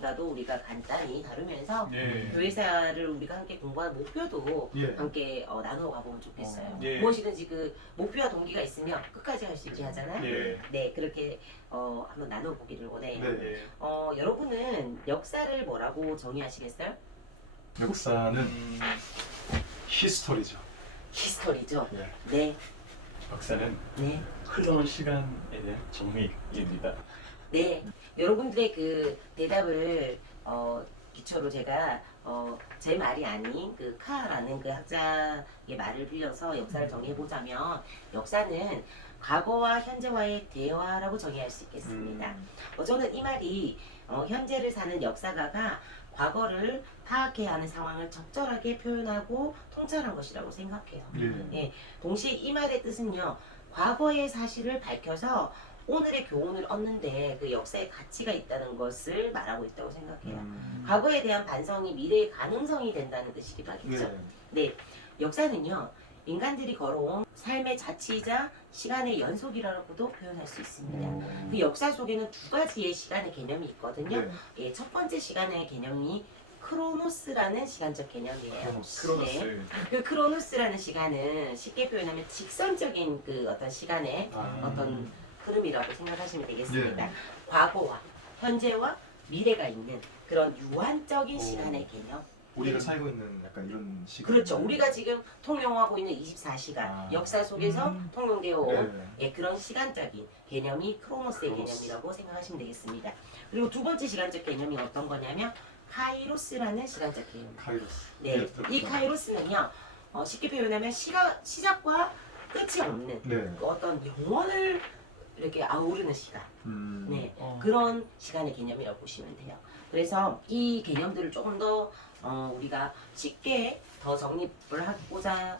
무엇인가도 우리가 간단히 다루면서 예. 교회사를 우리가 함께 공부하는 목표도 예. 함께 나누어 가보면 좋겠어요. 예. 무엇이든지 그 목표와 동기가 있으면 끝까지 할 수 있게 하잖아요. 예. 네, 그렇게 한번 나눠 보기를 원해요. 네. 예. 여러분은 역사를 뭐라고 정의하시겠어요? 역사는 히스토리죠. 히스토리죠. 예. 네, 역사는 네, 흘러온 시간에 대한 정리입니다. 네. 여러분들의 그 대답을 기초로 제가 제 말이 아닌 그 카라는 그 학자의 말을 빌려서 역사를 정리해 보자면 역사는 과거와 현재와의 대화라고 정의할 수 있겠습니다. 저는 이 말이 현재를 사는 역사가가 과거를 파악해야 하는 상황을 적절하게 표현하고 통찰한 것이라고 생각해요. 예. 동시에 이 말의 뜻은요, 과거의 사실을 밝혀서 오늘의 교훈을 얻는데 그 역사의 가치가 있다는 것을 말하고 있다고 생각해요. 과거에 대한 반성이 미래의 가능성이 된다는 뜻이기도 하겠죠. 네, 역사는요, 인간들이 걸어온 삶의 자치이자 시간의 연속이라고도 표현할 수 있습니다. 그 역사 속에는 두 가지의 시간의 개념이 있거든요. 네. 예, 첫 번째 시간의 개념이 크로노스라는 시간적 개념이에요. 크로노스. 네. 그 크로노스라는 시간은 쉽게 표현하면 직선적인 그 어떤 시간의 어떤 흐름이라고 생각하시면 되겠습니다. 예. 과거와 현재와 미래가 있는 그런 유한적인 오. 시간의 개념. 우리가 살고 있는 약간 이런 시간. 그렇죠. 우리가 지금 통용하고 있는 24시간 역사 속에서 통용되어 온 예, 그런 시간적인 개념이 크로노스의 크로노스. 개념이라고 생각하시면 되겠습니다. 그리고 두 번째 시간적 개념이 어떤 거냐면 카이로스라는 시간적 개념. 카이로스. 네, 이 카이로스는요, 쉽게 표현하면 시작과 끝이 없는 네. 그 어떤 영원을 이렇게 아우르는 시간. 네, 어. 그런 시간의 개념이라고 보시면 돼요. 그래서 이 개념들을 조금 더 우리가 쉽게 더 정립을 하고자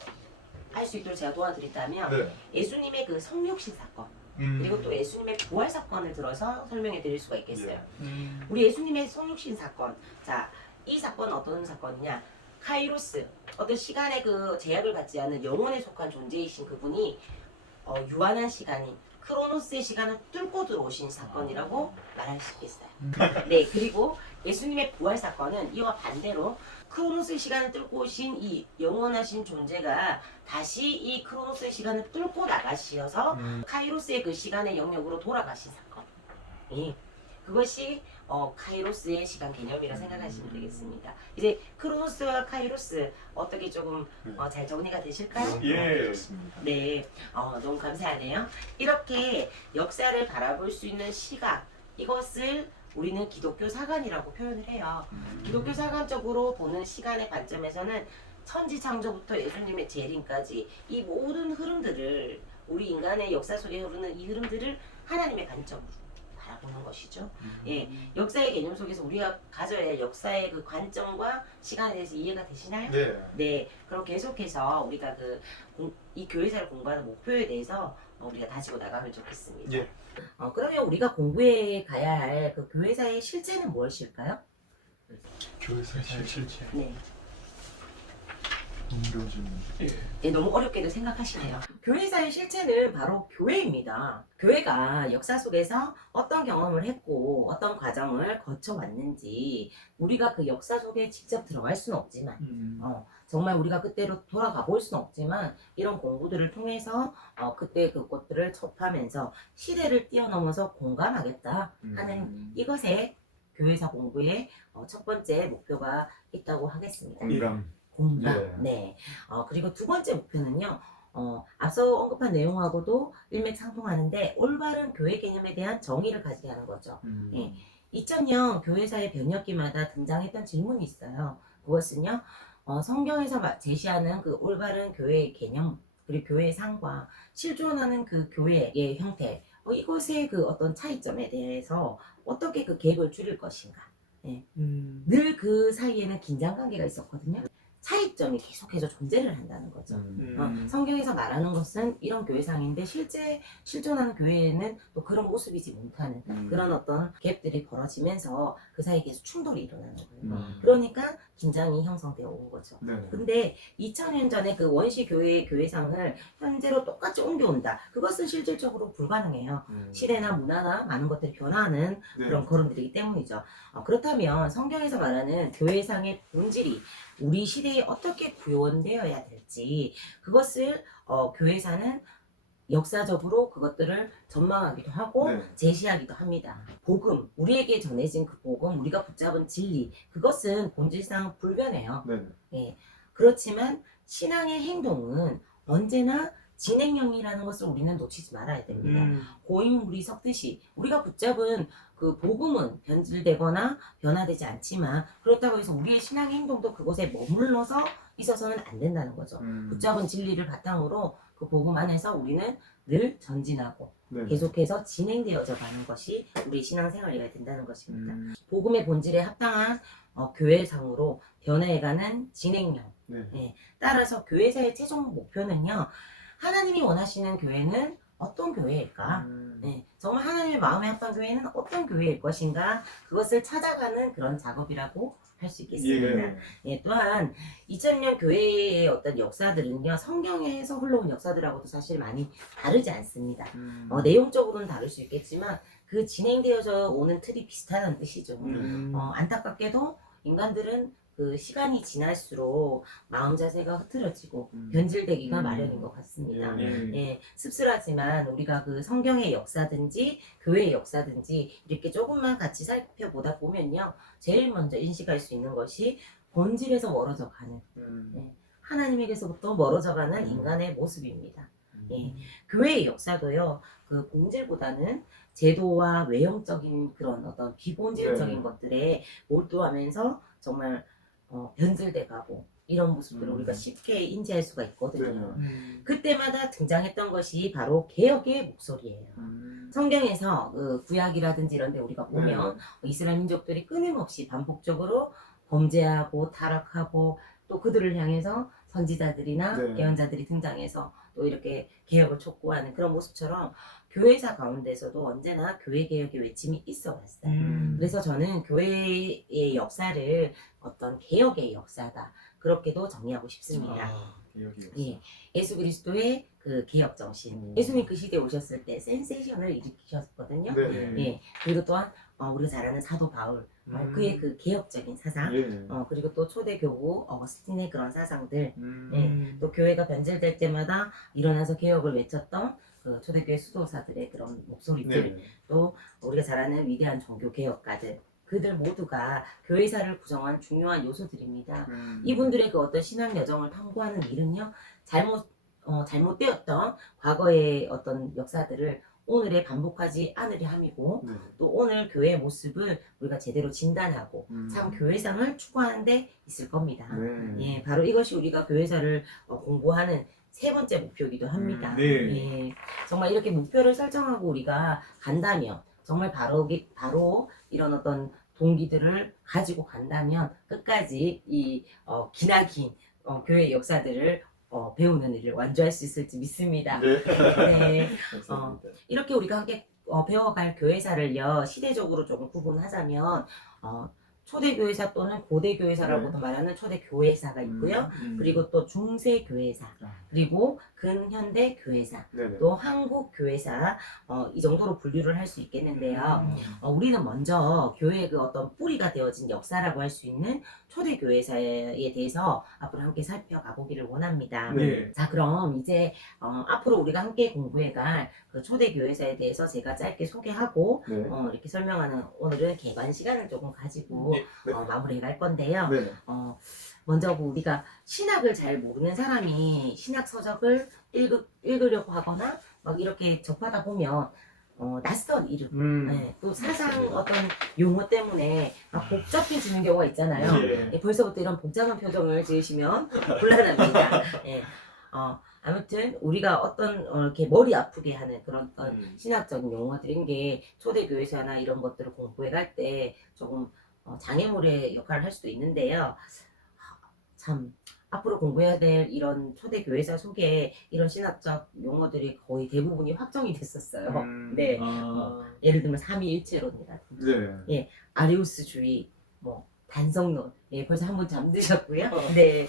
할 수 있도록 제가 도와드린다면 네. 예수님의 그 성육신 사건 그리고 또 예수님의 부활 사건을 들어서 설명해 드릴 수가 있겠어요. 우리 예수님의 성육신 사건, 자, 이 사건은 어떤 사건이냐? 카이로스, 어떤 시간의 그 제약을 받지 않은 영혼에 속한 존재이신 그분이 유한한 시간인 크로노스의 시간을 뚫고 들어오신 사건이라고 말할 수 있겠어요. 네, 그리고 예수님의 부활 사건은 이와 반대로 크로노스의 시간을 뚫고 오신 이 영원하신 존재가 다시 이 크로노스의 시간을 뚫고 나가시어서 카이로스의 그 시간의 영역으로 돌아가신 사건. 예. 그것이 카이로스의 시간 개념이라 생각하시면 되겠습니다. 이제 크로노스와 카이로스 어떻게 조금 잘 정리가 되실까요? 예. 좋습니다. 네, 너무 감사하네요. 이렇게 역사를 바라볼 수 있는 시각, 이것을 우리는 기독교 사관이라고 표현을 해요. 기독교 사관적으로 보는 시간의 관점에서는 천지창조부터 예수님의 재림까지 이 모든 흐름들을, 우리 인간의 역사 속에 흐르는 이 흐름들을 하나님의 관점으로 바라보는 것이죠. 예, 역사의 개념 속에서 우리가 가져야 할 역사의 그 관점과 시간에 대해서 이해가 되시나요? 네. 네, 그럼 계속해서 우리가 이 교회사를 공부하는 목표에 대해서 우리가 다지고 나가면 좋겠습니다. 예. 그러면 우리가 공부해 가야 할 그 교회사의 실제는 무엇일까요? 교회사 실체. 네. 공교진. 네, 너무 어렵게도 생각하시네요. 교회사의 실체는 바로 교회입니다. 교회가 역사 속에서 어떤 경험을 했고 어떤 과정을 거쳐왔는지 우리가 그 역사 속에 직접 들어갈 수는 없지만 정말 우리가 그때로 돌아가 볼 수는 없지만 이런 공부들을 통해서 그때 그것들을 접하면서 시대를 뛰어넘어서 공감하겠다 하는 이것에 교회사 공부의 첫 번째 목표가 있다고 하겠습니다. 공감. 공감. 예. 네. 그리고 두 번째 목표는요. 앞서 언급한 내용하고도 일맥상통하는데 올바른 교회 개념에 대한 정의를 가지게 하는 거죠. 예. 2000년 교회사의 변혁기마다 등장했던 질문이 있어요. 그것은요. 성경에서 제시하는 그 올바른 교회의 개념 그리고 교회의 상과 실존하는 그 교회의 형태 이것의 그 어떤 차이점에 대해서 어떻게 그 갭을 줄일 것인가. 예. 늘 그 사이에는 긴장관계가 있었거든요. 차이점이 계속해서 존재를 한다는 거죠. 성경에서 말하는 것은 이런 교회상인데 실제 실존하는 교회에는 또 그런 모습이지 못하는 그런 어떤 갭들이 벌어지면서 그 사이에 계속 충돌이 일어나는 거예요. 그러니까 긴장이 형성되어 온 거죠. 네. 근데 2000년 전에 그 원시 교회상을 현재로 똑같이 옮겨온다. 그것은 실질적으로 불가능해요. 시대나 문화나 많은 것들이 변화하는 네. 그런 걸음들이기 때문이죠. 그렇다면 성경에서 말하는 교회상의 본질이 우리 시대에 어떻게 구현되어야 될지 그것을 교회사는 역사적으로 그것들을 전망하기도 하고 네. 제시하기도 합니다. 복음, 우리에게 전해진 그 복음, 우리가 붙잡은 진리, 그것은 본질상 불변해요. 네. 예. 그렇지만 신앙의 행동은 언제나 진행형이라는 것을 우리는 놓치지 말아야 됩니다. 고인물이 섞듯이 우리가 붙잡은 그 복음은 변질되거나 변화되지 않지만 그렇다고 해서 우리의 신앙 행동도 그곳에 머물러서 있어서는 안 된다는 거죠. 붙잡은 진리를 바탕으로 그 복음 안에서 우리는 늘 전진하고 네. 계속해서 진행되어져 가는 것이 우리 신앙생활이어야 된다는 것입니다. 복음의 본질에 합당한 교회상으로 변해가는 진행형. 네. 예. 따라서 교회사의 최종 목표는요. 하나님이 원하시는 교회는 어떤 교회일까? 네, 정말 하나님의 마음에 합한 교회는 어떤 교회일 것인가? 그것을 찾아가는 그런 작업이라고 할 수 있겠습니다. 예. 예, 또한 2000년 교회의 어떤 역사들은요. 성경에서 흘러온 역사들하고도 사실 많이 다르지 않습니다. 내용적으로는 다를 수 있겠지만 그 진행되어져 오는 틀이 비슷하다는 뜻이죠. 안타깝게도 인간들은 그 시간이 지날수록 마음 자세가 흐트러지고 변질되기가 마련인 것 같습니다. 예. 예, 씁쓸하지만 우리가 그 성경의 역사든지 교회의 역사든지 이렇게 조금만 같이 살펴보다 보면요. 제일 먼저 인식할 수 있는 것이 본질에서 멀어져 가는 하나님에게서부터 멀어져 가는 인간의 모습입니다. 예, 교회의 역사도요. 그 본질보다는 제도와 외형적인 그런 어떤 비본질적인 네. 것들에 몰두하면서 정말 변질돼 가고 이런 모습들을 우리가 쉽게 인지할 수가 있거든요. 그때마다 등장했던 것이 바로 개혁의 목소리예요. 성경에서 구약이라든지 이런 데 우리가 보면 이스라엘 민족들이 끊임없이 반복적으로 범죄하고 타락하고 또 그들을 향해서 선지자들이나 네. 예언자들이 등장해서 또 이렇게 개혁을 촉구하는 그런 모습처럼 교회사 가운데서도 언제나 교회 개혁의 외침이 있어 왔어요. 그래서 저는 교회의 역사를 어떤 개혁의 역사다. 그렇게도 정의하고 싶습니다. 예, 예수 그리스도의 그 개혁 정신. 예수님 그 시대에 오셨을 때 센세이션을 일으키셨거든요. 네. 예, 그리고 또한 우리가 잘 아는 사도 바울, 그의 그 개혁적인 사상, 예. 그리고 또 초대교부 어거스틴의 그런 사상들, 음. 또 교회가 변질될 때마다 일어나서 개혁을 외쳤던 그 초대교회 수도사들의 그런 목소리들, 네. 또 우리가 잘 아는 위대한 종교 개혁가들, 그들 모두가 교회사를 구성한 중요한 요소들입니다. 이분들의 그 어떤 신앙 여정을 탐구하는 일은요, 잘못되었던 과거의 어떤 역사들을 오늘에 반복하지 않으려 함이고, 네. 또 오늘 교회의 모습을 우리가 제대로 진단하고 참 교회상을 추구하는 데 있을 겁니다. 네. 예, 바로 이것이 우리가 교회사를 공부하는 세 번째 목표이기도 합니다. 네. 예, 정말 이렇게 목표를 설정하고 우리가 간다면 정말 바로 이런 어떤 동기들을 가지고 간다면 끝까지 이 기나긴 교회의 역사들을 배우는 일을 완주할 수 있을지 믿습니다. 네. 네. 감사합니다. 이렇게 우리가 함께 배워갈 교회사를요 시대적으로 조금 구분하자면 초대교회사 또는 고대교회사라고도 말하는 초대교회사가 있고요. 그리고 또 중세교회사, 그리고 근현대 교회사, 네네. 또 한국교회사 이 정도로 분류를 할 수 있겠는데요. 우리는 먼저 교회의 그 어떤 뿌리가 되어진 역사라고 할 수 있는 초대교회사에 대해서 앞으로 함께 살펴가 보기를 원합니다. 네. 자, 그럼 이제 앞으로 우리가 함께 공부해갈 그 초대교회사에 대해서 제가 짧게 소개하고 네. 이렇게 설명하는 오늘은 개관 시간을 조금 가지고 네. 마무리해 갈 건데요. 네. 먼저 우리가 신학을 잘 모르는 사람이 신학 서적을 읽으려고 하거나 막 이렇게 접하다 보면 낯선 이름, 네, 또 사상 어떤 용어 때문에 막 복잡해지는 경우가 있잖아요. 예. 예, 벌써부터 이런 복잡한 표정을 지으시면 곤란합니다. 예. 아무튼 우리가 어떤 이렇게 머리 아프게 하는 그런 어떤 신학적인 용어들인 게 초대교회사나 이런 것들을 공부해 갈 때 조금 장애물의 역할을 할 수도 있는데요. 참 앞으로 공부해야 될 이런 초대교회사 속에 이런 신학적 용어들이 거의 대부분이 확정이 됐었어요. 네. 예를 들면 삼위일체론이라든지 네. 아리우스주의, 뭐 단성론, 예, 벌써 한 번 잠드셨고요. 네,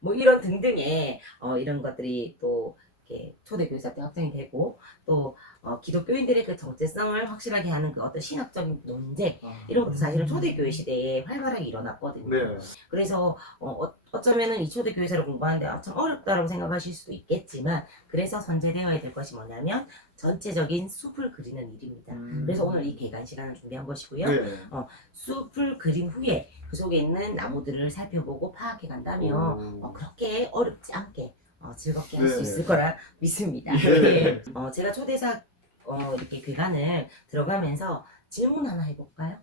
뭐 이런 등등의 이런 것들이 또 이렇게 초대교회사 때 확정이 되고 또 기독교인들의 그 정체성을 확실하게 하는 그 어떤 신학적인 논쟁 이런 것도 사실은 초대교회 시대에 활발하게 일어났거든요. 네. 그래서 어쩌면은 이 초대교회사를 공부하는데 참 어렵다고 생각하실 수도 있겠지만 그래서 선제되어야 될 것이 뭐냐면 전체적인 숲을 그리는 일입니다. 그래서 오늘 이 개관 시간을 준비한 것이고요. 네. 숲을 그린 후에 그 속에 있는 나무들을 살펴보고 파악해 간다면 오. 그렇게 어렵지 않게 즐겁게 할 수 네. 있을 거라 믿습니다. 네. 제가 초대사 이렇게 괴간을 들어가면서 질문 하나 해볼까요?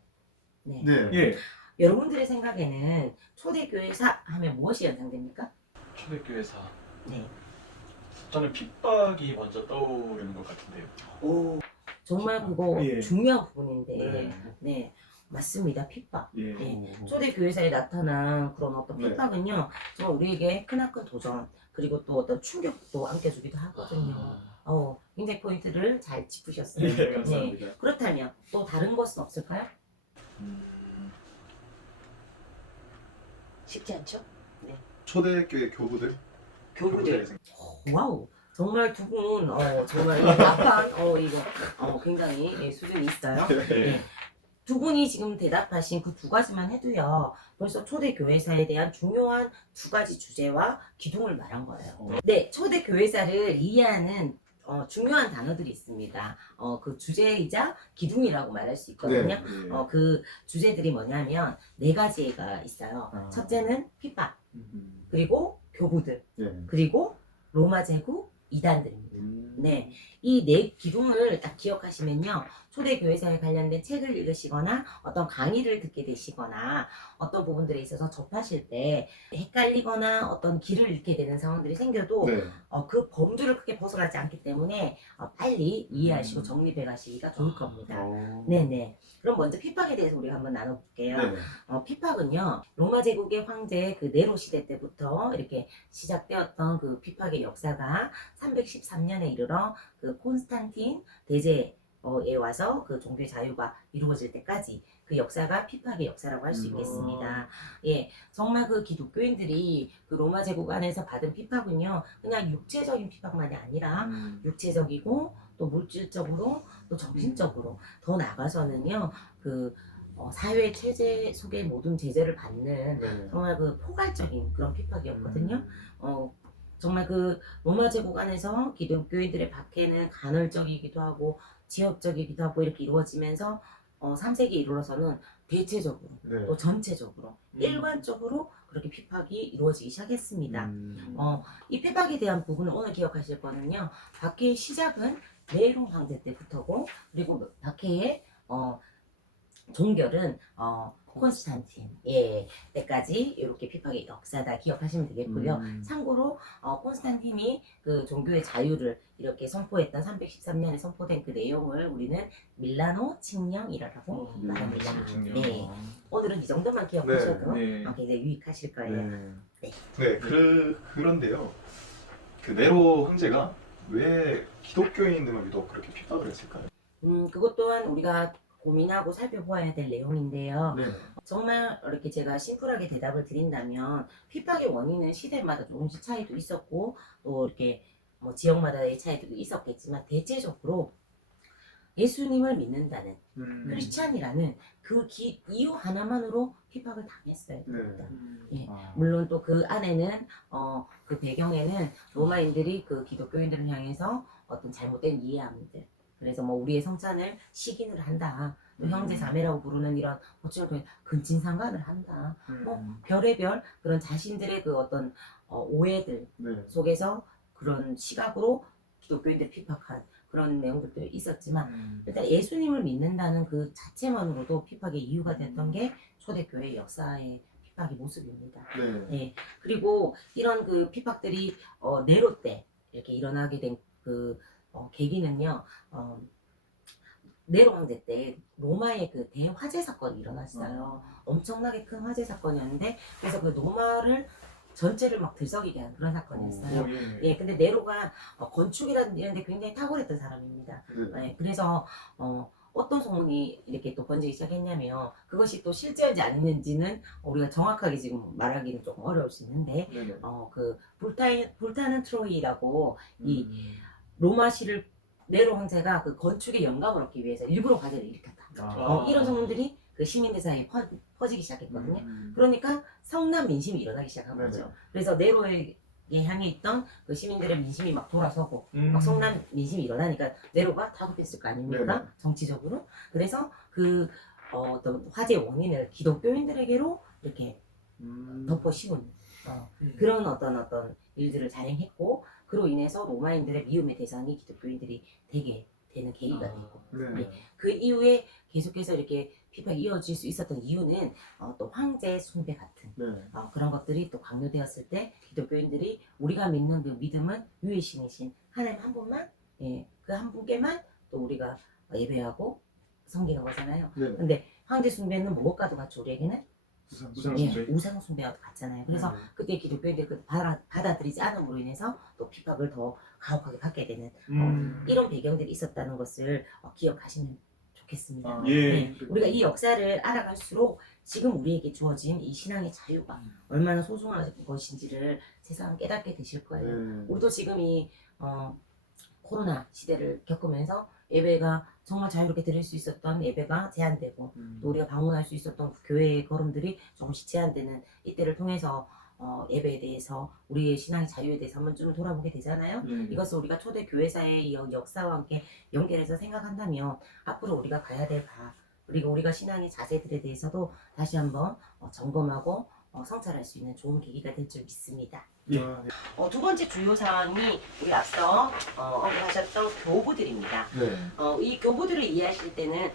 네. 네. 예. 여러분들의 생각에는 초대교회사 하면 무엇이 연상됩니까? 초대교회사. 네. 저는 핍박이 먼저 떠오르는 것 같은데요. 오, 정말 그거 예. 중요한 부분인데, 네. 네, 맞습니다. 핍박. 예. 네. 초대교회사에 나타난 그런 어떤 네. 핍박은요, 정말 우리에게 크나큰 도전, 그리고 또 어떤 충격도 안겨주기도 하거든요. 굉장히 포인트를 잘 짚으셨어요. 예, 감사합니다. 그렇다면 또 다른 것은 없을까요? 쉽지 않죠? 초대교회 교부들. 교부들. 생- 와우. 정말 두 분, 정말 답한, 이거, 굉장히 수준이 있어요. 네. 두 분이 지금 대답하신 그 두 가지만 해도요, 벌써 초대교회사에 대한 중요한 두 가지 주제와 기둥을 말한 거예요. 네, 초대교회사를 이해하는 중요한 단어들이 있습니다. 그 주제이자 기둥이라고 말할 수 있거든요. 네. 그 주제들이 뭐냐면 네 가지가 있어요. 아. 첫째는 핍박, 음. 그리고 교부들, 네. 그리고 로마 제국 이단들입니다. 네, 이 네 기둥을 딱 기억하시면요, 초대교회사에 관련된 책을 읽으시거나 어떤 강의를 듣게 되시거나 어떤 부분들에 있어서 접하실 때 헷갈리거나 어떤 길을 잃게 되는 상황들이 생겨도 네. 그 범주를 크게 벗어나지 않기 때문에 빨리 이해하시고 음. 정립해 가시기가 좋을 겁니다. 어. 네네. 그럼 먼저 핍박에 대해서 우리가 한번 나눠볼게요. 네. 핍박은요, 로마 제국의 황제 그 네로 시대 때부터 이렇게 시작되었던 그 핍박의 역사가 313년에 이르러 그 콘스탄틴 대제에 와서 그 종교의 자유가 이루어질 때까지 그 역사가 핍박의 역사라고 할 수 있겠습니다. 예, 정말 그 기독교인들이 그 로마 제국 안에서 받은 핍박은요, 그냥 육체적인 핍박만이 아니라 육체적이고 또 물질적으로 또 정신적으로 더 나아가서는요, 그 사회 체제 속의 모든 제재를 받는 네. 정말 그 포괄적인 그런 핍박이었거든요. 정말 그 로마 제국 안에서 기독교인들의 박해는 간헐적이기도 하고 지역적이기도 하고 이렇게 이루어지면서 3세기에 이르러서는 대체적으로 네. 또 전체적으로 일관적으로 그렇게 핍박이 이루어지기 시작했습니다. 이 핍박에 대한 부분을 오늘 기억하실 거는요, 박해의 시작은 네로 황제 때부터고 그리고 박해의 종결은 콘스탄틴 때까지 이렇게 핍박의 역사다 기억하시면 되겠고요. 참고로 콘스탄틴이 그 종교의 자유를 이렇게 선포했던 313년에 선포된 그 내용을 우리는 밀라노 칙령이라고 말합니다. 네. 오늘은 이 정도만 기억하셔도 네. 굉장히 유익하실 거예요. 네. 네. 그런데요. 그 네로 황제가 왜 기독교인들만 유독 그렇게 핍박을 했을까요? 그것 또한 우리가 고민하고 살펴보아야 될 내용인데요. 네. 정말 이렇게 제가 심플하게 대답을 드린다면 핍박의 원인은 시대마다 조금씩 차이도 있었고 또 이렇게 뭐 지역마다의 차이도 있었겠지만 대체적으로 예수님을 믿는다는 크리스찬이라는 그 이유 하나만으로 핍박을 당했어요. 네. 예. 물론 또 그 안에는 그 배경에는 로마인들이 그 기독교인들을 향해서 어떤 잘못된 이해함들, 그래서 뭐 우리의 성찬을 시기를 한다, 또 형제 자매라고 부르는 이런 어쩌면 근친상간을 한다, 뭐 별의별 그런 자신들의 그 어떤 오해들 네. 속에서 그런 시각으로 기독교인들 핍박한 그런 내용들도 있었지만 일단 예수님을 믿는다는 그 자체만으로도 핍박의 이유가 됐던 게 초대교회 역사의 핍박의 모습입니다. 네. 네. 그리고 이런 그 핍박들이 네로 때 이렇게 일어나게 된 그 계기는요, 네로 황제 때 로마의 그 대화재 사건이 일어났어요. 엄청나게 큰 화재 사건이었는데 그래서 그 로마를 전체를 막 들썩이게 한 그런 사건이었어요. 예, 근데 네로가 건축이라든지 이런 데 굉장히 탁월했던 사람입니다. 네. 예, 그래서 어떤 소문이 이렇게 또 번지기 시작했냐면 그것이 또 실제인지 아닌지는 우리가 정확하게 지금 말하기는 조금 어려울 수 있는데 네네. 그 불타는 트로이라고 이 로마시를 네로 황제가 그 건축에 영감을 얻기 위해서 일부러 화재를 일으켰다. 이런 소문들이 그 시민들 사이에 퍼지기 시작했거든요. 그러니까 성난 민심이 일어나기 시작한 네네. 거죠. 그래서 네로에게 향해 있던 그 시민들의 민심이 막 돌아서고 막 성난 민심이 일어나니까 네로가 다급했을 거 아닙니까? 네네. 정치적으로. 그래서 그 어떤 화재의 원인을 기독교인들에게로 이렇게 덮어 씌운 그런 어떤 일들을 자행했고 그로 인해서 로마인들의 미움의 대상이 기독교인들이 되게 되는 계기가 되고 네. 그 이후에 계속해서 이렇게 피박이 이어질 수 있었던 이유는 또 황제 숭배 같은 네. 그런 것들이 또 강요되었을 때 기독교인들이 우리가 믿는 그 믿음은 유일 신이신 하나님 한 분만 그 한 분께만 또 우리가 예배하고 섬기는 거잖아요. 네. 근데 황제 숭배는 무엇과도 같이 우리에게는 우상 예, 숭배. 우상 숭배와도 같잖아요. 그래서 그때 기독교인들이 그 받아들이지 않음으로 인해서 또 핍박을 더 가혹하게 받게 되는 이런 배경들이 있었다는 것을 기억하시면 좋겠습니다. 네, 우리가 이 역사를 알아갈수록 지금 우리에게 주어진 이 신앙의 자유가 얼마나 소중한 것인지를 세상 깨닫게 되실 거예요. 우리도 지금 이 코로나 시대를 겪으면서 예배가 정말 자유롭게 드릴 수 있었던 예배가 제한되고 또 우리가 방문할 수 있었던 교회의 걸음들이 조금씩 제한되는 이때를 통해서 예배에 대해서 우리의 신앙의 자유에 대해서 한번 좀 돌아보게 되잖아요. 이것을 우리가 초대 교회사의 이 역사와 함께 연결해서 생각한다면 앞으로 우리가 가야 될 바 그리고 우리가 신앙의 자세들에 대해서도 다시 한번 점검하고 성찰할 수 있는 좋은 계기가 될 줄 믿습니다. 두 번째 주요 사항이 우리 앞서 언급하셨던 교부들입니다. 네. 이 교부들을 이해하실 때는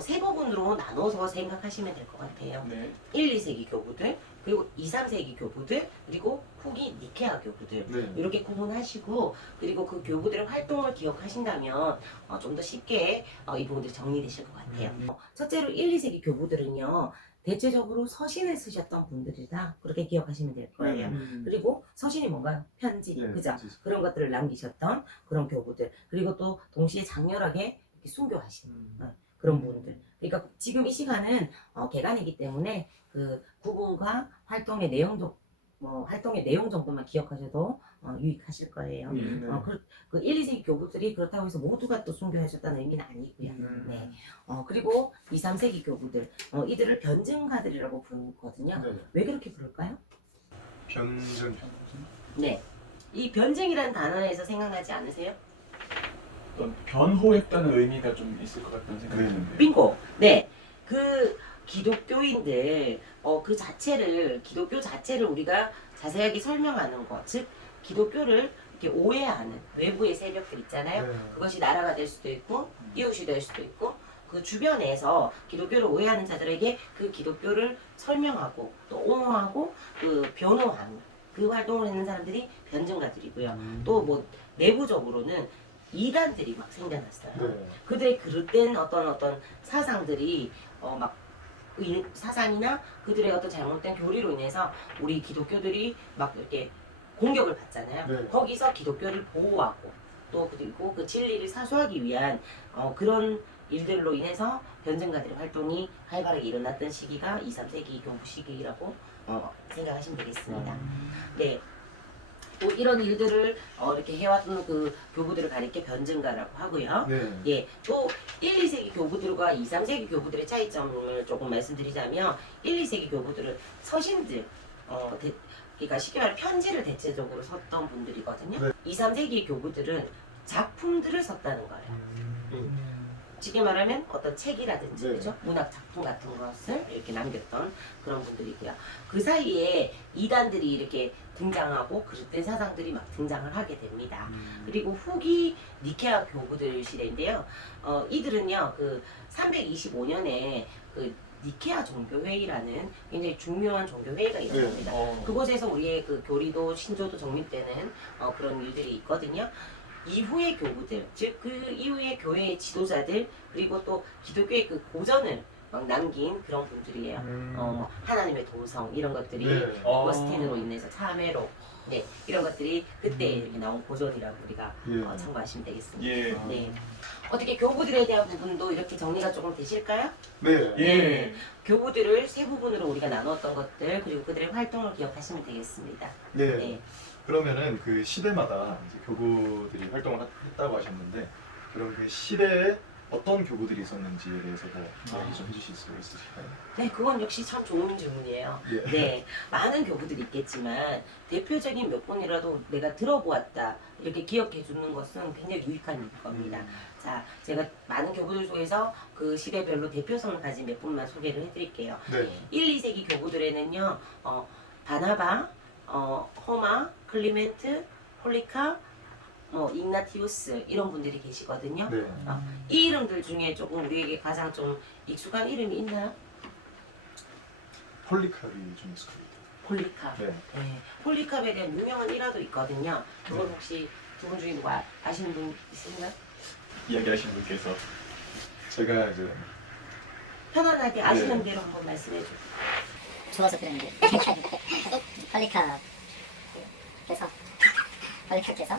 세 부분으로 나눠서 생각하시면 될 것 같아요. 네. 1, 2세기 교부들, 그리고 2, 3세기 교부들, 그리고 후기 니케아 교부들 네. 이렇게 구분하시고 그리고 그 교부들의 활동을 기억하신다면 좀 더 쉽게 이 부분들이 정리되실 것 같아요. 첫째로 1, 2세기 교부들은요. 대체적으로 서신을 쓰셨던 분들이다 그렇게 기억하시면 될 거예요. 그리고 서신이 뭔가요? 편지, 예, 그죠? 편지. 그런 것들을 남기셨던 그런 교부들 그리고 또 동시에 장렬하게 이렇게 순교하신 그런 분들. 그러니까 지금 이 시간은 개간이기 때문에 그 구분과 활동의 내용 정도만 기억하셔도 유익하실 거예요. 그 1, 2세기 교부들이 그렇다고 해서 모두가 또 순교하셨다는 의미는 아니고요. 네. 그리고 2, 3세기 교부들 이들을 변증가들이라고 부르거든요. 네. 왜 그렇게 부를까요? 변증. 네. 이 변증이라는 단어에서 생각나지 않으세요? 어떤 변호했다는 의미가 좀 있을 것 같다는 생각이 네. 드는데. 빙고. 네. 그 기독교인들 기독교 자체를 우리가 자세하게 설명하는 것, 즉 기독교를 이렇게 오해하는 외부의 세력들 있잖아요. 네. 그것이 나라가 될 수도 있고 이웃이 될 수도 있고 그 주변에서 기독교를 오해하는 자들에게 그 기독교를 설명하고 또 옹호하고 그 변호하는 그 활동을 하는 사람들이 변증가들이고요. 또 뭐 내부적으로는 이단들이 막 생겨났어요. 네. 그들의 그릇된 어떤 사상들이 사상이나 그들의 어떤 잘못된 교리로 인해서 우리 기독교들이 막 이렇게 공격을 받잖아요. 네. 거기서 기독교를 보호하고 또 그리고 그 진리를 사수하기 위한 그런 일들로 인해서 변증가들의 활동이 활발하게 일어났던 시기가 2, 3세기 교부 시기라고 생각하시면 되겠습니다. 네. 또 이런 일들을 이렇게 해왔던 그 교부들을 가리켜 변증가라고 하고요. 네. 예, 또 1, 2세기 교부들과 2, 3세기 교부들의 차이점을 조금 말씀드리자면 1, 2세기 교부들은 서신들, 그러니까 쉽게 말해 편지를 대체적으로 썼던 분들이거든요. 네. 2, 3세기 교부들은 작품들을 썼다는 거예요. 쉽게 말하면 어떤 책이라든지 네. 그죠? 문학 작품 같은 것을 이렇게 남겼던 그런 분들이고요. 그 사이에 이단들이 이렇게 등장하고 그릇된 사상들이 막 등장을 하게 됩니다. 그리고 후기 니케아 교부들 시대인데요. 이들은요 그 325년에 그 니케아 종교회의라는 굉장히 중요한 종교회의가 일어납니다. 그곳에서 우리의 그 교리도 신조도 정립되는 그런 일들이 있거든요. 이후의 교부들, 즉 그 이후의 교회의 지도자들 그리고 또 기독교의 그 고전을 막 남긴 그런 분들이에요. 하나님의 도성 이런 것들이 네. 어거스틴으로 인해서 참회로 네 이런 것들이 그때 이렇게 나온 고전이라고 우리가 예. 참고하시면 되겠습니다. 예. 네. 어떻게 교부들에 대한 부분도 이렇게 정리가 조금 되실까요? 네. 예. 교부들을 세 부분으로 우리가 나누었던 것들 그리고 그들의 활동을 기억하시면 되겠습니다. 네. 네. 그러면은 그 시대마다 이제 교부들이 활동을 했다고 하셨는데 그럼 그 시대에 어떤 교부들이 있었는지에 대해서도 이야기 좀 해주실 수 있으실까요? 네, 그건 역시 참 좋은 질문이에요. 예. 네, 많은 교부들이 있겠지만 대표적인 몇 분이라도 내가 들어보았다 이렇게 기억해 주는 것은 굉장히 유익한 겁니다. 자, 제가 많은 교부들 중에서 그 시대별로 대표성을 가진 몇 분만 소개를 해드릴게요. 네. 1, 2세기 교부들에는요, 바나바, 호마, 클리멘트, 폴리카, ig나티우스 이런 분들이 계시거든요. 네. 이 이름들 중에 조금 우리에게 가장 좀 익숙한 이름이 있나요? 폴리카비 좀 있습니다. 폴리캅. 네. 네. 폴리캅에 대한 유명한 일화도 있거든요. 그걸 네. 혹시 두 분 중에 누가 아시는 분 있으신가요? 이야기하신 분께서 제가 이제 편안하게 아시는 네. 대로 한번 말씀해 주세요. 주어서 그랬는데 폴리카께서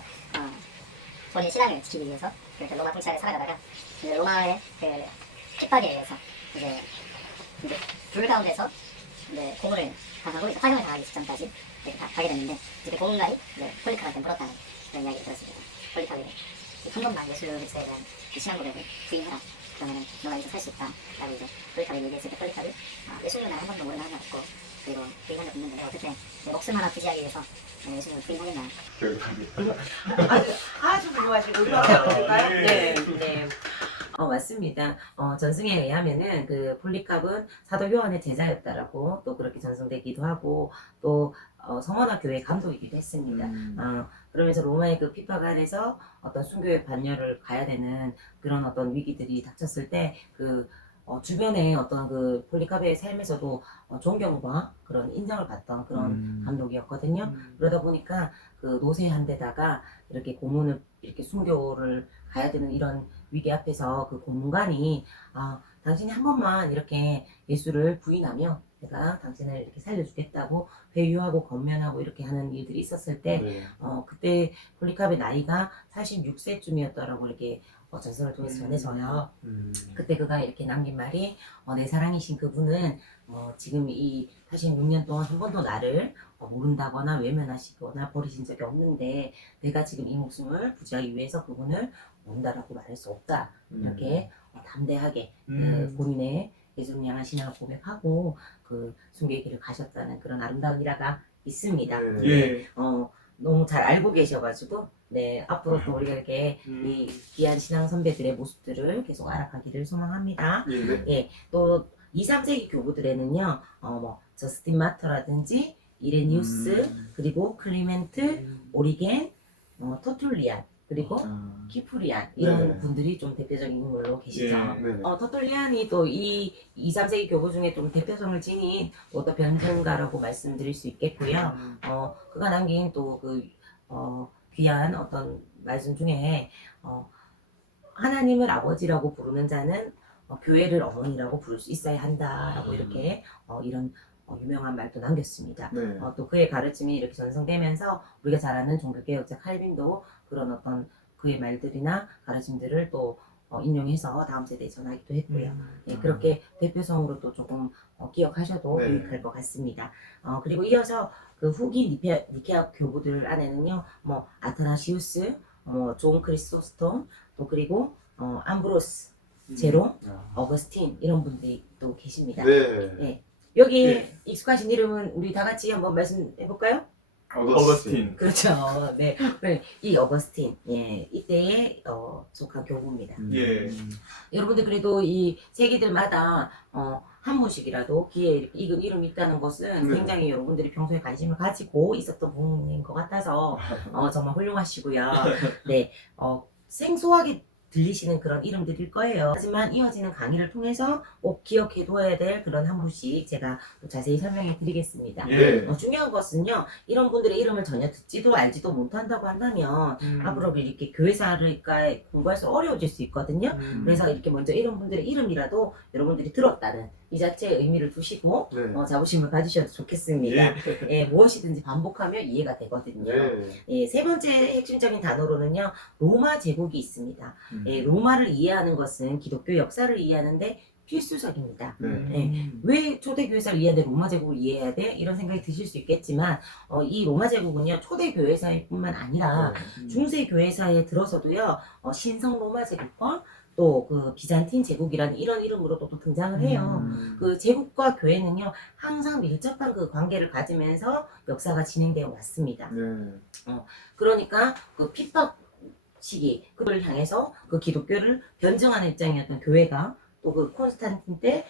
본인 신앙을 지키기 위해서 이렇게 로마 통치하에 살아가다가 이제 로마의 그 핍박에 의해서 이제 불 가운데서 이제 고문을 당하고 이제 화형을 당하기 직전까지 이렇게 가게 됐는데 이제 그 고문관이 이제 폴리카한테 물었다는 그런 이야기를 들었습니다. 폴리카에게 한 번만 예수 그리스도에 대한 그 신앙 고백을 부인해라. 그러면은 너가 여기서 살 수 있다. 라고 이제 폴리카를 얘기했을 때 폴리카를 예수님은 한 번도 모르는 하나 없고 그리고 부인한 적 없는데 어떻게 내 목숨 하나 부지하기 위해서 예수님을 부인하겠냐. 기억합니다. 아주 훌륭하시고 야, 들어볼까요? 예. 네, 네. 맞습니다. 전승에 의하면은 그 폴리캅은 사도 요한의 제자였다라고 또 그렇게 전승되기도 하고 또 성원화 교회 감독이기도 했습니다. 그러면서 로마의 그 핍박 아래서 어떤 순교의 반열을 가야 되는 그런 어떤 위기들이 닥쳤을 때 그 주변에 어떤 그 폴리캅의 삶에서도 존경과 그런 인정을 받던 그런 감독이었거든요. 그러다 보니까 그 노쇠한 데다가 이렇게 이렇게 순교를 가야 되는 이런 위기 앞에서 그 고문관이 당신이 한 번만 이렇게 예수를 부인하며 내가 당신을 이렇게 살려주겠다고 회유하고 건면하고 이렇게 하는 일들이 있었을 때 네. 그때 폴리캅의 나이가 46세쯤이었더라고 이렇게 전설을 통해서 전해져요. 그때 그가 이렇게 남긴 말이 내 사랑이신 그분은 지금 이 46년 동안 한 번도 나를 모른다거나 외면하시거나 버리신 적이 없는데 내가 지금 이 목숨을 부지하기 위해서 그분을 모른다라고 말할 수 없다. 이렇게 담대하게 본인의 예수님 향한 신앙을 고백하고 그 순교의 길을 가셨다는 그런 아름다운 일화가 있습니다. 네. 예. 너무 잘 알고 계셔가지고 네 앞으로 또 우리가 이렇게 이 귀한 신앙 선배들의 모습들을 계속 알아가기를 소망합니다. 네. 또 2, 3세기 교부들에는요 저스틴 마터라든지 이레니우스 그리고 클리멘트, 오리겐, 터툴리안 그리고 키프리안 이런 네. 분들이 좀 대표적인 인물로 계시죠. 예. 네. 터툴리안이 또 이 2, 3세기 교부 중에 좀 대표성을 지닌 어떤 변증가라고 말씀드릴 수 있겠고요. 그가 남긴 또 그 귀한 어떤 말씀 중에 하나님을 아버지라고 부르는 자는 교회를 어머니라고 부를 수 있어야 한다라고 이렇게 이런 유명한 말도 남겼습니다. 네. 또 그의 가르침이 이렇게 전승되면서 우리가 잘 아는 종교개혁자 칼빈도 그런 어떤 그의 말들이나 가르침들을 또 인용해서 다음 세대에 전하기도 했고요. 네, 그렇게 대표성으로 또 조금 기억하셔도 네. 유익할 것 같습니다. 그리고 이어서 그 후기 니케아 교부들 안에는요, 아타나시우스, 존 크리스토스톤, 또 그리고 암브로스, 제롬, 어거스틴 이런 분들이 또 계십니다. 네. 네. 여기 예. 익숙하신 이름은 우리 다 같이 한번 말씀해 볼까요? 어거스틴. 그렇죠. 네. 이 어거스틴, 이때의 속한 교부입니다. 예. 여러분들 그래도 이 세기들마다 한 분씩이라도 귀에 익은 이름이 있다는 것은 네. 굉장히 여러분들이 평소에 관심을 가지고 있었던 부분인 것 같아서 정말 훌륭하시고요. 네, 생소하게 들리시는 그런 이름들일 거예요. 하지만 이어지는 강의를 통해서 꼭 기억해 둬야 될 그런 한 분씩 제가 또 자세히 설명해 드리겠습니다. 예. 중요한 것은요, 이런 분들의 이름을 전혀 듣지도 알지도 못한다고 한다면 앞으로 이렇게 교회사를 공부할수 어려워질 수 있거든요. 그래서 이렇게 먼저 이런 분들의 이름이라도 여러분들이 들었다는 이 자체의 의미를 두시고 네. 자부심을 가지셔도 좋겠습니다. 예, 무엇이든지 반복하면 이해가 되거든요. 네. 예, 세 번째 핵심적인 단어로는요, 로마 제국이 있습니다. 예, 음. 로마를 이해하는 것은 기독교 역사를 이해하는데 필수적입니다. 네. 왜 초대교회사를 이해하는데 로마 제국을 이해해야 돼? 이런 생각이 드실 수 있겠지만 이 로마 제국은요 초대교회사뿐만 아니라 중세교회사에 들어서도요 신성 로마 제국과 또 그 비잔틴 제국이라는 이런 이름으로 또 등장을 해요. 그 제국과 교회는요 항상 밀접한 그 관계를 가지면서 역사가 진행되어 왔습니다. 네. 그러니까 그 핍박 시기 그걸 향해서 그 기독교를 변증하는 입장이었던 교회가 또 그 콘스탄틴 때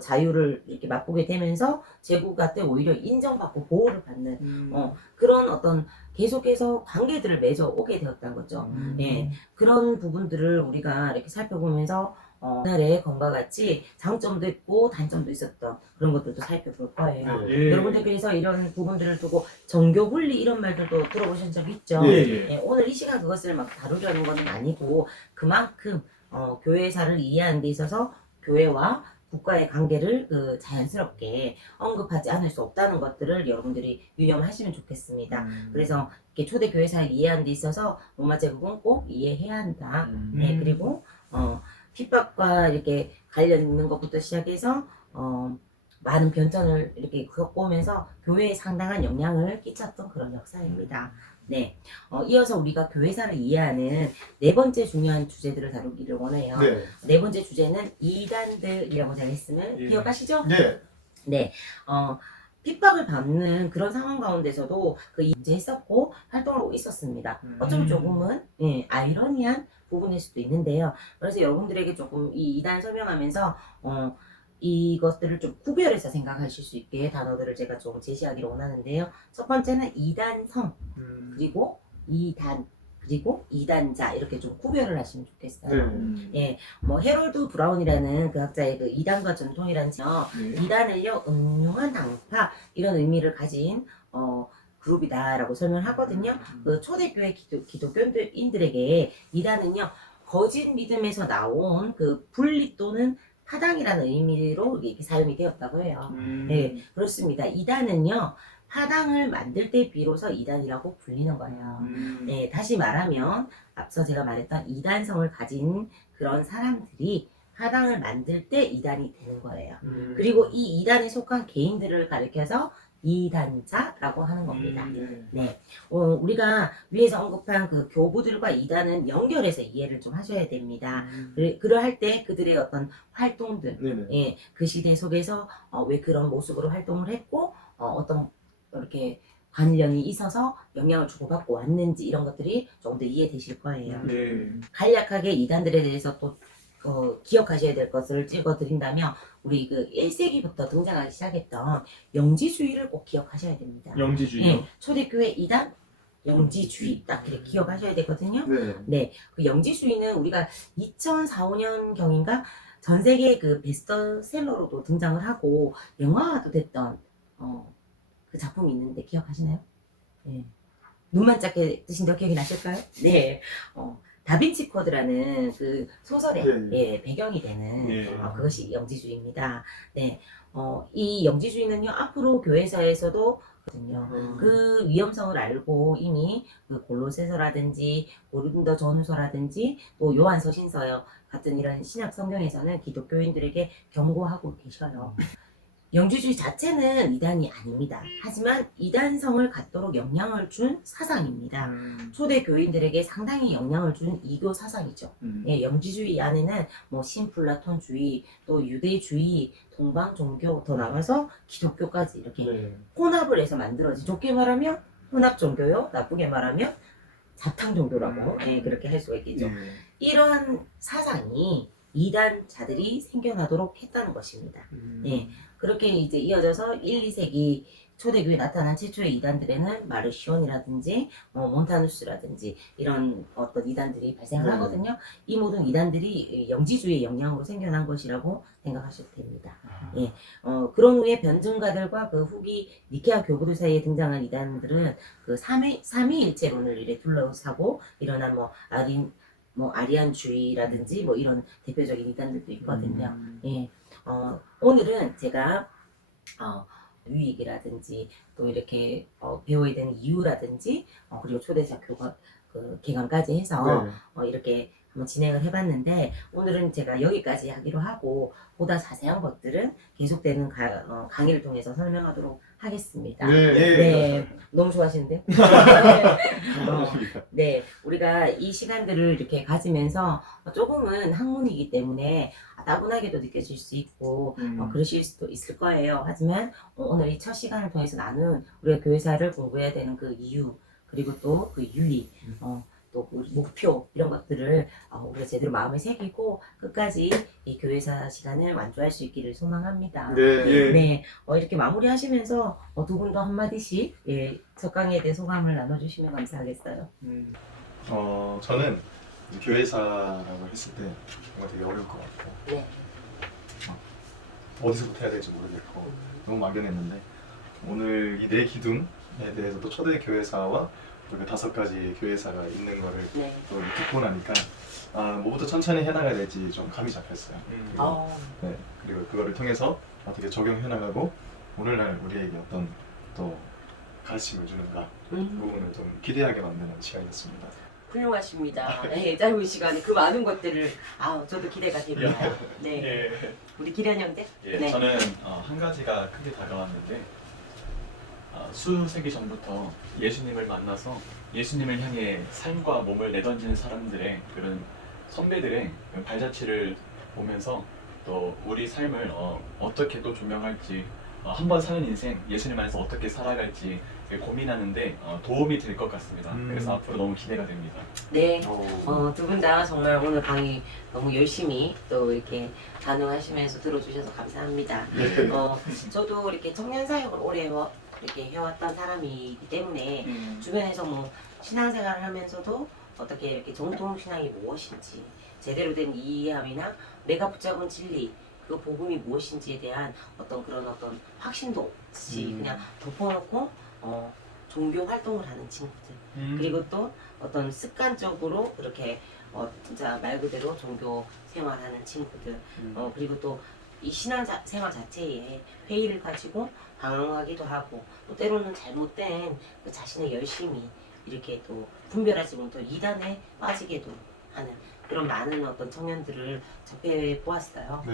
자유를 이렇게 맛보게 되면서 제국한테 오히려 인정받고 보호를 받는 그런 어떤 계속해서 관계들을 맺어 오게 되었다는 거죠. 예, 그런 부분들을 우리가 이렇게 살펴보면서 옛날에 건과 같이 장점도 있고 단점도 있었던 그런 것들도 살펴볼 거예요. 네. 예. 여러분들 그래서 이런 부분들을 두고 정교 분리 이런 말들도 들어보신 적 있죠? 예, 예. 예, 오늘 이 시간 그것을 막 다루려는 건 아니고 그만큼 교회사를 이해하는 데 있어서 교회와 국가의 관계를 그 자연스럽게 언급하지 않을 수 없다는 것들을 여러분들이 유념하시면 좋겠습니다. 그래서 이렇게 초대 교회사를 이해하는 데 있어서 로마 제국은 꼭 이해해야 한다. 네, 그리고 핍박과 이렇게 관련 있는 것부터 시작해서 많은 변전을 이렇게 겪어오면서 교회에 상당한 영향을 끼쳤던 그런 역사입니다. 네, 이어서 우리가 교회사를 이해하는 네 번째 중요한 주제들을 다루기를 원해요. 네. 네 번째 주제는 이단들이라고 제가 했으면 예. 기억하시죠? 네. 네, 핍박을 받는 그런 상황 가운데서도 그 인지했었고 활동을 하고 있었습니다. 어쩌면 조금은 아이러니한 부분일 수도 있는데요. 그래서 여러분들에게 조금 이 이단 설명하면서 이것들을 좀 구별해서 생각하실 수 있게 단어들을 제가 좀 제시하기를 원하는데요. 첫 번째는 이단성, 그리고 이단, 그리고 이단자 이렇게 좀 구별을 하시면 좋겠어요. 예, 뭐 해롤드 브라운이라는 그 학자의 그 이단과 전통이라는 이단을요 음흉한 당파 이런 의미를 가진 그룹이다라고 설명하거든요. 그 초대교회 기독교인들에게 이단은요 거짓 믿음에서 나온 그 분리 또는 파당이라는 의미로 이렇게 사용이 되었다고 해요. 네, 그렇습니다. 이단은요 파당을 만들 때 비로소 이단이라고 불리는 거예요. 네, 다시 말하면 앞서 제가 말했던 이단성을 가진 그런 사람들이 파당을 만들 때 이단이 되는 거예요. 그리고 이 이단에 속한 개인들을 가리켜서 이단자라고 하는 겁니다. 네, 우리가 위에서 언급한 그 교부들과 이단은 연결해서 이해를 좀 하셔야 됩니다. 그러할 때 그들의 어떤 활동들, 예, 그 시대 속에서 왜 그런 모습으로 활동을 했고 어떤 이렇게 관련이 있어서 영향을 주고받고 왔는지 이런 것들이 조금 더 이해되실 거예요. 간략하게 이단들에 대해서 또 기억하셔야 될 것을 찍어드린다면 우리 그 1세기부터 등장하기 시작했던 영지주의를 꼭 기억하셔야 됩니다. 영지주의요? 네, 초대교회 이단 영지주의 딱 이렇게 기억하셔야 되거든요. 네. 네, 그 영지주의는 우리가 2004, 5년 경인가 전 세계 그 베스트셀러로도 등장을 하고 영화화도 됐던 그 작품이 있는데 기억하시나요? 네. 눈만 작게 뜨신다고 기억이 나실까요? 네. 다빈치 코드라는 그 소설의 예, 배경이 되는 그것이 영지주의입니다. 네, 이 영지주의는요 앞으로 교회사에서도 그 위험성을 알고 이미 그 골로새서라든지 고린도 전후서라든지 또 요한서신서 같은 이런 신약 성경에서는 기독교인들에게 경고하고 계셔요. 영지주의 자체는 이단이 아닙니다. 하지만 이단성을 갖도록 영향을 준 사상입니다. 초대 교인들에게 상당히 영향을 준 이교 사상이죠. 예, 영지주의 안에는 뭐 신플라톤주의, 또 유대주의, 동방 종교 더 나가서 기독교까지 이렇게 혼합을 해서 만들어진 좋게 말하면 혼합 종교요, 나쁘게 말하면 자탕 종교라고 그렇게 할 수가 있겠죠. 이러한 사상이 이단자들이 생겨나도록 했다는 것입니다. 예. 그렇게 이제 이어져서 1, 2세기 초대교회에 나타난 최초의 이단들에는 마르시온이라든지 몬타누스라든지 이런 어떤 이단들이 발생을 하거든요. 이 모든 이단들이 영지주의의 영향으로 생겨난 것이라고 생각하셔도 됩니다. 예, 그런 후에 변증가들과 그 후기 니케아 교부들 사이에 등장한 이단들은 그 삼위일체론을 이래 둘러싸고 일어난 아리안주의라든지 뭐 이런 대표적인 이단들도 있거든요. 예. 오늘은 제가 유익이라든지 또 이렇게 배워야 되는 이유라든지 그리고 초대자 교과 그 기간까지 해서 네. 이렇게 한번 진행을 해봤는데 오늘은 제가 여기까지 하기로 하고 보다 자세한 것들은 계속되는 강의를 통해서 설명하도록 하겠습니다. 네, 너무 좋아하시는데요? 네, 우리가 이 시간들을 이렇게 가지면서 조금은 학문이기 때문에 따분하게도 느껴질 수 있고 그러실 수도 있을 거예요. 하지만 오늘 이 첫 시간을 통해서 나눈 우리가 교회사를 공부해야 되는 그 이유 그리고 또 그 윤리 또 그 목표 이런 것들을 우리가 제대로 마음에 새기고 끝까지 이 교회사 시간을 완주할 수 있기를 소망합니다. 네, 이렇게 마무리하시면서 두 분도 한마디씩 첫 강의에 대해 소감을 나눠주시면 감사하겠어요. 저는 교회사라고 했을 때 뭔가 되게 어려울 것 같고 네. 어디서부터 해야 될지 모르겠고 너무 막연했는데 오늘 이 네 기둥에 대해서 또 초대 교회사와 그 5가지 교회사가 있는 거를 네. 또 듣고 나니까 뭐부터 천천히 해나가야 될지 좀 감이 잡혔어요. 네, 그리고 그거를 통해서 어떻게 적용해 나가고 오늘날 우리에게 어떤 또 가르침을 주는가 그 부분을 좀 기대하게 만드는 시간이었습니다. 훌륭하십니다. 네, 짧은 시간에 그 많은 것들을 저도 기대가 됩니다. 네, 예. 우리 기련 형제. 예, 네. 저는 한 가지가 크게 다가왔는데 수세기 전부터 예수님을 만나서 예수님을 향해 삶과 몸을 내던지는 사람들의 그런 선배들의 그 발자취를 보면서 또 우리 삶을 어떻게 또 조명할지 한 번 사는 인생 예수님 안에서 어떻게 살아갈지 고민하는데 도움이 될 것 같습니다. 그래서 앞으로 너무 기대가 됩니다. 네, 두 분 다 정말 오늘 강의 너무 열심히 또 이렇게 반응하시면서 들어주셔서 감사합니다. 저도 이렇게 청년 사역을 오래 이렇게 해왔던 사람이기 때문에 주변에서 뭐 신앙생활을 하면서도 어떻게 이렇게 정통 신앙이 무엇인지 제대로 된 이해함이나 내가 붙잡은 진리 그 복음이 무엇인지에 대한 어떤 확신도 없이 그냥 덮어놓고 종교 활동을 하는 친구들 그리고 또 어떤 습관적으로 그렇게 진짜 말 그대로 종교 생활하는 친구들 그리고 또 이 신앙 생활 자체에 회의를 가지고 방황하기도 하고 또 때로는 잘못된 그 자신의 열심이 이렇게 또 분별하지 못한 이단에 빠지게도 하는 그런 많은 어떤 청년들을 접해 보았어요.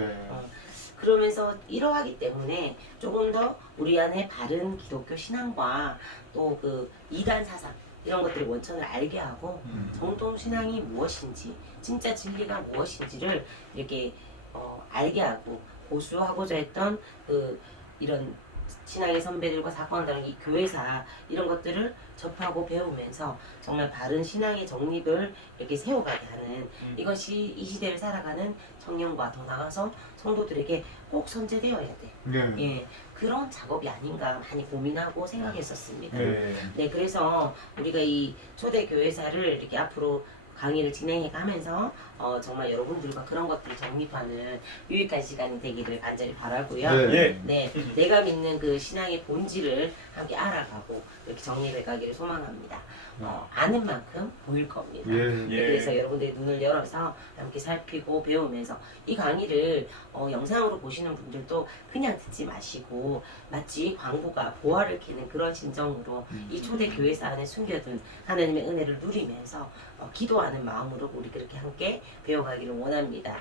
그러면서 이러하기 때문에 조금 더 우리 안에 바른 기독교 신앙과 또 그 이단 사상 이런 것들의 원천을 알게 하고 정통 신앙이 무엇인지 진짜 진리가 무엇인지를 이렇게 알게 하고 고수하고자 했던 그 이런 신앙의 선배들과 사건을 이 교회사 이런 것들을 접하고 배우면서 정말 바른 신앙의 정립을 이렇게 세워가게 하는 이것이 이 시대를 살아가는 청년과 더 나아가서 성도들에게 꼭 선제되어야 돼. 예, 그런 작업이 아닌가 많이 고민하고 생각했었습니다. 네, 그래서 우리가 이 초대 교회사를 이렇게 앞으로 강의를 진행해 가면서 정말 여러분들과 그런 것들을 정립하는 유익한 시간이 되기를 간절히 바라고요. 네, 내가 믿는 그 신앙의 본질을 함께 알아가고 이렇게 정립해 가기를 소망합니다. 아는 만큼 보일 겁니다. 네, 그래서 여러분들의 눈을 열어서 함께 살피고 배우면서 이 강의를 영상으로 보시는 분들도 그냥 듣지 마시고 마치 광부가 보화를 캐는 그런 심정으로 이 초대 교회사 안에 숨겨둔 하나님의 은혜를 누리면서 기도하는 마음으로 우리 그렇게 함께 배워가기를 원합니다.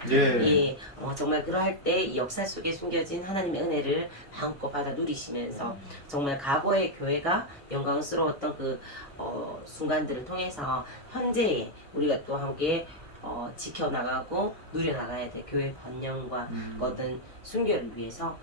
정말 그러할 때 이 역사 속에 숨겨진 하나님의 은혜를 마음껏 받아 누리시면서 정말 과거의 교회가 영광스러웠던 그 순간들을 통해서 현재에 우리가 또 함께 지켜나가고 누려나가야 될 교회 번영과 얻은 순결을 위해서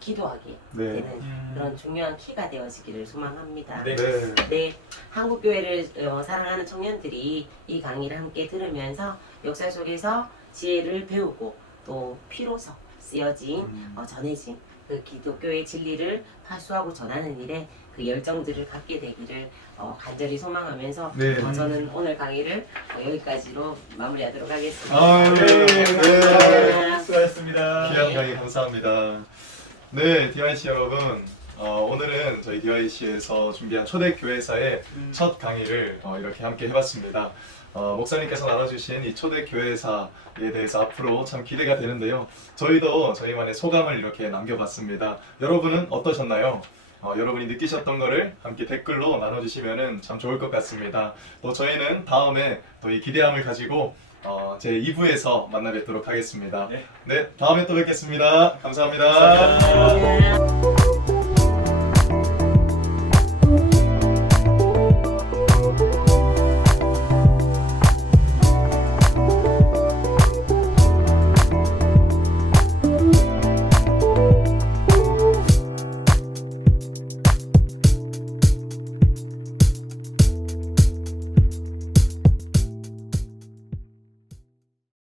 기도하게 되는 그런 중요한 키가 되어지기를 소망합니다. 네, 한국교회를 사랑하는 청년들이 이 강의를 함께 들으면서 역사 속에서 지혜를 배우고 또 피로서 쓰여진 전해진 그 기독교의 진리를 파수하고 전하는 일에 그 열정들을 갖게 되기를 간절히 소망하면서 저는 오늘 강의를 여기까지로 마무리하도록 하겠습니다. 수고하셨습니다. 귀한 강의 감사합니다. 네, DIC 여러분, 오늘은 저희 DYC에서 준비한 초대교회사의 첫 강의를 이렇게 함께 해봤습니다. 목사님께서 나눠주신 이 초대교회사에 대해서 앞으로 참 기대가 되는데요. 저희도 저희만의 소감을 이렇게 남겨봤습니다. 여러분은 어떠셨나요? 여러분이 느끼셨던 거를 함께 댓글로 나눠주시면 참 좋을 것 같습니다. 또 저희는 다음에 또 이 기대함을 가지고 제 2부에서 만나 뵙도록 하겠습니다. 네, 다음에 또 뵙겠습니다. 감사합니다. 감사합니다.